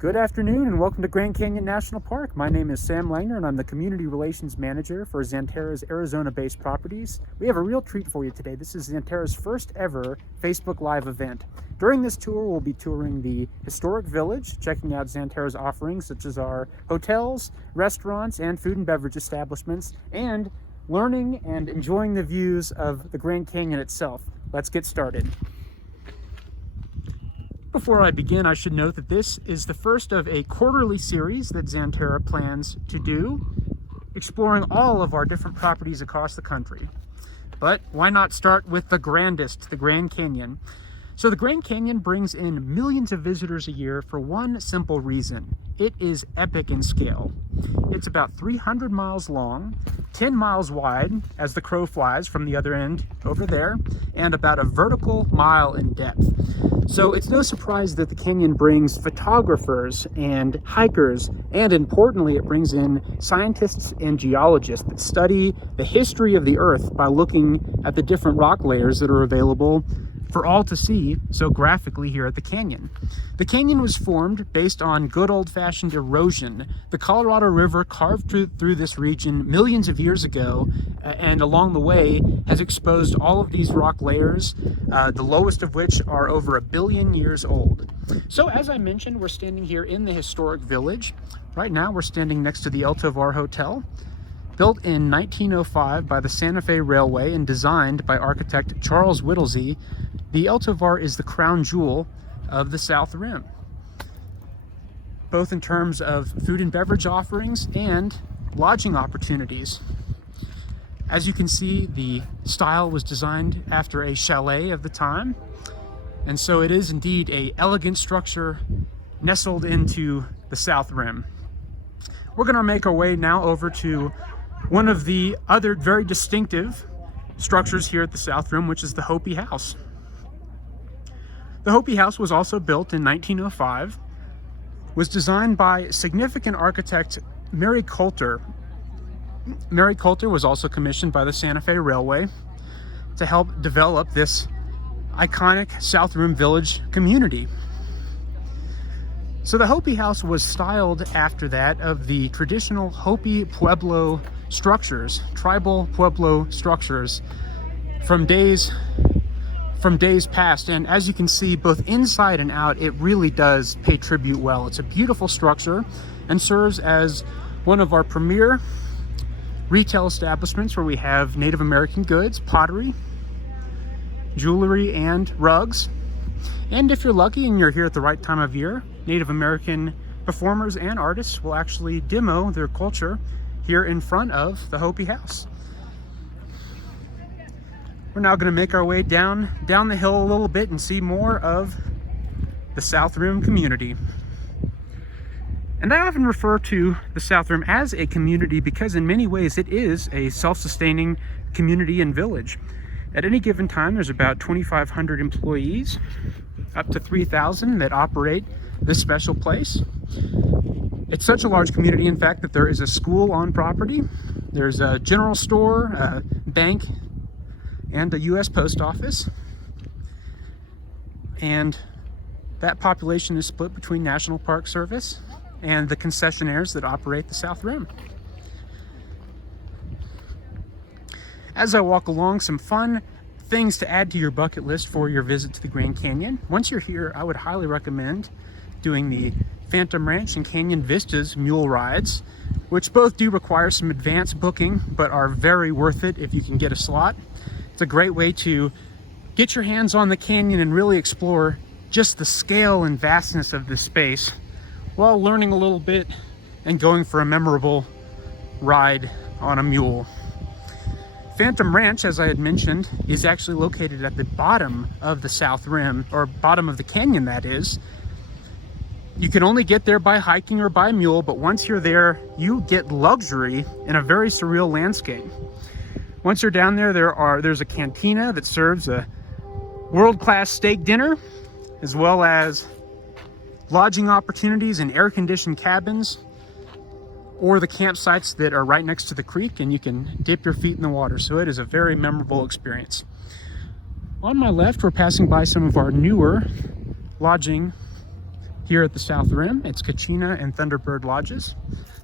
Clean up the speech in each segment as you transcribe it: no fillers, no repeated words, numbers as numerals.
Good afternoon and welcome to Grand Canyon National Park. My name is Sam Langner and I'm the Community Relations Manager for Xanterra's Arizona-based properties. We have a real treat for you today. This is Xanterra's first ever Facebook Live event. During this tour, we'll be touring the historic village, checking out Xanterra's offerings such as our hotels, restaurants, and food and beverage establishments, and learning and enjoying the views of the Grand Canyon itself. Let's get started. Before I begin, I should note that this is the first of a quarterly series that Xanterra plans to do, exploring all of our different properties across the country. But why not start with the grandest, the Grand Canyon? So the Grand Canyon brings in millions of visitors a year for one simple reason. It is epic in scale. It's about 300 miles long, 10 miles wide as the crow flies from the other end over there, and about a vertical mile in depth. So it's no surprise that the canyon brings photographers and hikers, and importantly, it brings in scientists and geologists that study the history of the Earth by looking at the different rock layers that are available for all to see so graphically here at the canyon. The canyon was formed based on good old-fashioned erosion. The Colorado River carved through this region millions of years ago, and along the way has exposed all of these rock layers, the lowest of which are over 1 billion years old. So as I mentioned, we're standing here in the historic village. Right now we're standing next to the El Tovar Hotel. Built in 1905 by the Santa Fe Railway and designed by architect Charles Whittlesey, the El Tovar is the crown jewel of the South Rim, both in terms of food and beverage offerings and lodging opportunities. As you can see, the style was designed after a chalet of the time, and so it is indeed an elegant structure nestled into the South Rim. We're going to make our way now over to one of the other very distinctive structures here at the South Rim, which is the Hopi House. The Hopi House was also built in 1905, was designed by significant architect Mary Coulter. Mary Coulter was also commissioned by the Santa Fe Railway to help develop this iconic South Rim Village community. So the Hopi House was styled after that of the traditional Hopi Pueblo structures, tribal Pueblo structures from days past. And as you can see, both inside and out, it really does pay tribute well. It's a beautiful structure and serves as one of our premier retail establishments where we have Native American goods, pottery, jewelry, and rugs. And if you're lucky and you're here at the right time of year, Native American performers and artists will actually demo their culture here in front of the Hopi House. We're now going to make our way down the hill a little bit and see more of the South Rim community. And I often refer to the South Rim as a community because in many ways it is a self-sustaining community and village. At any given time, there's about 2,500 employees, up to 3,000 that operate this special place. It's such a large community, in fact, that there is a school on property. There's a general store, a bank, and a U.S. post office. And that population is split between National Park Service and the concessionaires that operate the South Rim. As I walk along, some fun things to add to your bucket list for your visit to the Grand Canyon. Once you're here, I would highly recommend doing the Phantom Ranch and Canyon Vistas mule rides, which both do require some advanced booking, but are very worth it if you can get a slot. It's a great way to get your hands on the canyon and really explore just the scale and vastness of this space while learning a little bit and going for a memorable ride on a mule. Phantom Ranch, as I had mentioned, is actually located at the bottom of the South Rim, or bottom of the canyon, that is. You can only get there by hiking or by mule, but once you're there, you get luxury in a very surreal landscape. Once you're down there, there's a cantina that serves a world-class steak dinner, as well as lodging opportunities in air-conditioned cabins, or the campsites that are right next to the creek, and you can dip your feet in the water. So it is a very memorable experience. On my left, we're passing by some of our newer lodging here at the South Rim. It's Kachina and Thunderbird Lodges.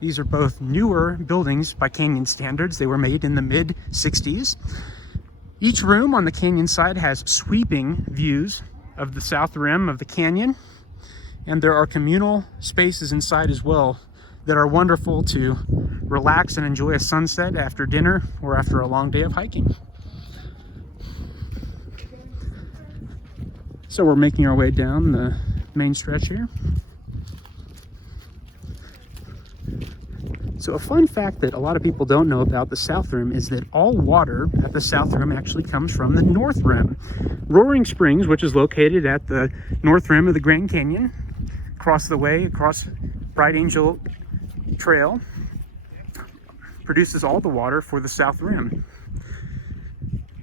These are both newer buildings by Canyon standards. They were made in the mid-60s. Each room on the canyon side has sweeping views of the South Rim of the canyon, and there are communal spaces inside as well that are wonderful to relax and enjoy a sunset after dinner or after a long day of hiking. So we're making our way down the main stretch here. So a fun fact that a lot of people don't know about the South Rim is that all water at the South Rim actually comes from the North Rim. Roaring Springs, which is located at the North Rim of the Grand Canyon, across the way, across Bright Angel Trail, produces all the water for the South Rim.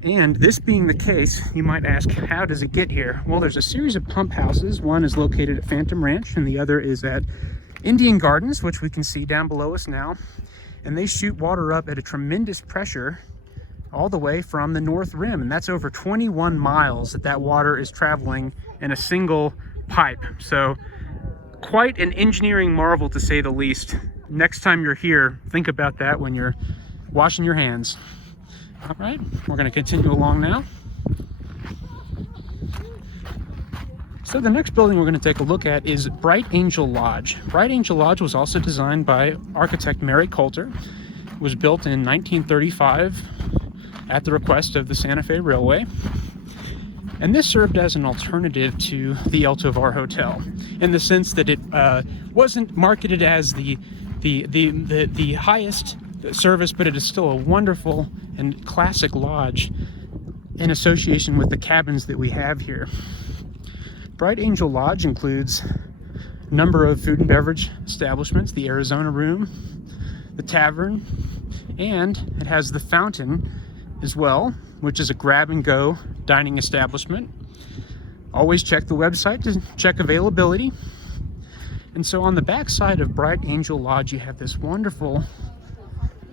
And this being the case, you might ask, how does it get here? Well, there's a series of pump houses. One is located at Phantom Ranch, and the other is at Indian Gardens, which we can see down below us now. And they shoot water up at a tremendous pressure all the way from the North Rim. And that's over 21 miles that water is traveling in a single pipe. So quite an engineering marvel, to say the least. Next time you're here, think about that when you're washing your hands. All right, we're going to continue along now. So the next building we're going to take a look at is Bright Angel Lodge. Bright Angel Lodge was also designed by architect Mary Coulter. It was built in 1935 at the request of the Santa Fe Railway. And this served as an alternative to the El Tovar Hotel, in the sense that it wasn't marketed as the highest service, but it is still a wonderful and classic lodge in association with the cabins that we have here. Bright Angel Lodge includes a number of food and beverage establishments, the Arizona Room, the Tavern, and it has the Fountain as well, which is a grab-and-go dining establishment. Always check the website to check availability. And so on the back side of Bright Angel Lodge, you have this wonderful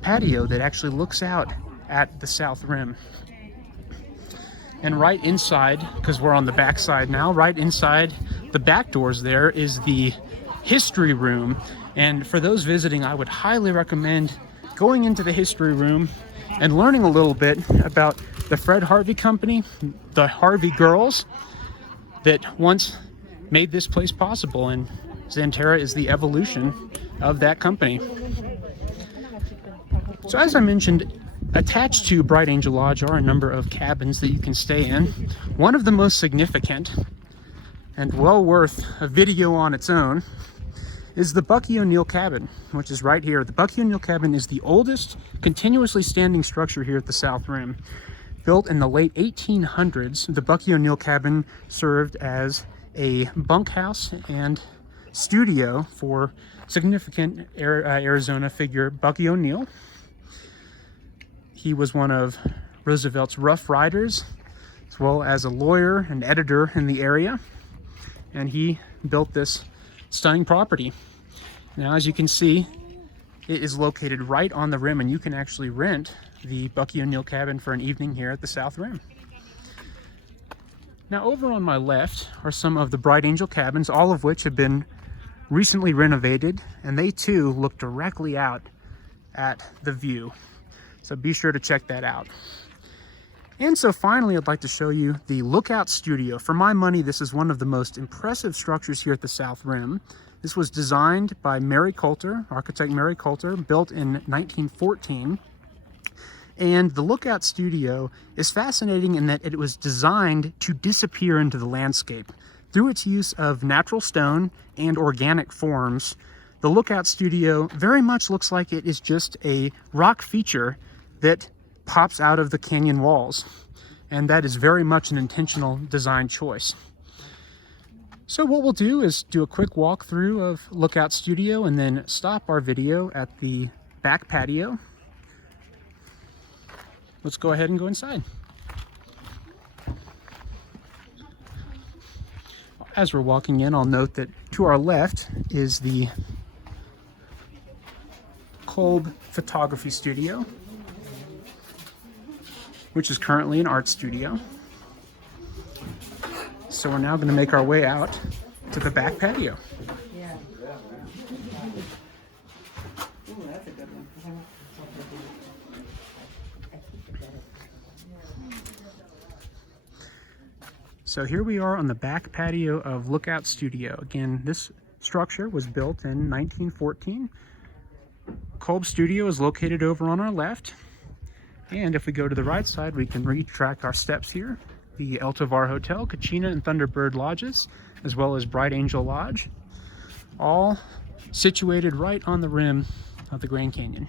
patio that actually looks out at the South Rim. And right inside, because we're on the back side now, right inside the back doors there is the history room. And for those visiting, I would highly recommend going into the history room and learning a little bit about the Fred Harvey Company, the Harvey girls that once made this place possible. And Xanterra is the evolution of that company. So as I mentioned, attached to Bright Angel Lodge are a number of cabins that you can stay in. One of the most significant, and well worth a video on its own, is the Bucky O'Neill Cabin, which is right here. The Bucky O'Neill Cabin is the oldest continuously standing structure here at the South Rim. Built in the late 1800s, the Bucky O'Neill Cabin served as a bunkhouse and studio for significant Arizona figure Bucky O'Neill. He was one of Roosevelt's Rough Riders, as well as a lawyer and editor in the area. And he built this stunning property. Now, as you can see, it is located right on the rim, and you can actually rent the Bucky O'Neill Cabin for an evening here at the South Rim. Now, over on my left are some of the Bright Angel cabins, all of which have been recently renovated, and they too look directly out at the view. So be sure to check that out. And so finally, I'd like to show you the Lookout Studio. For my money, this is one of the most impressive structures here at the South Rim. This was designed by Mary Coulter, architect Mary Coulter, built in 1914. And the Lookout Studio is fascinating in that it was designed to disappear into the landscape. Through its use of natural stone and organic forms, the Lookout Studio very much looks like it is just a rock feature that pops out of the canyon walls. And that is very much an intentional design choice. So what we'll do is do a quick walkthrough of Lookout Studio and then stop our video at the back patio. Let's go ahead and go inside. As we're walking in, I'll note that to our left is the Kolb Photography Studio, which is currently an art studio. So we're now going to make our way out to the back patio. Yeah. Ooh, that's a good one. So here we are on the back patio of Lookout Studio. Again, this structure was built in 1914. Kolb Studio is located over on our left. And if we go to the right side, we can retract our steps here. The El Tovar Hotel, Kachina and Thunderbird Lodges, as well as Bright Angel Lodge, all situated right on the rim of the Grand Canyon.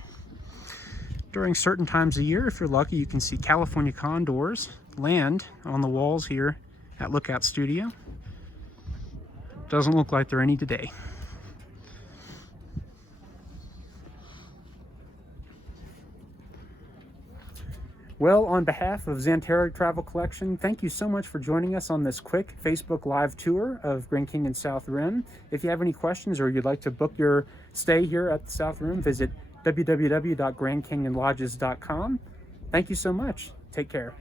During certain times of year, if you're lucky, you can see California condors land on the walls here at Lookout Studio. Doesn't look like there are any today. Well, on behalf of Xanterra Travel Collection, thank you so much for joining us on this quick Facebook Live tour of Grand Canyon South Rim. If you have any questions or you'd like to book your stay here at the South Rim, visit www.grandcanyonlodges.com. Thank you so much. Take care.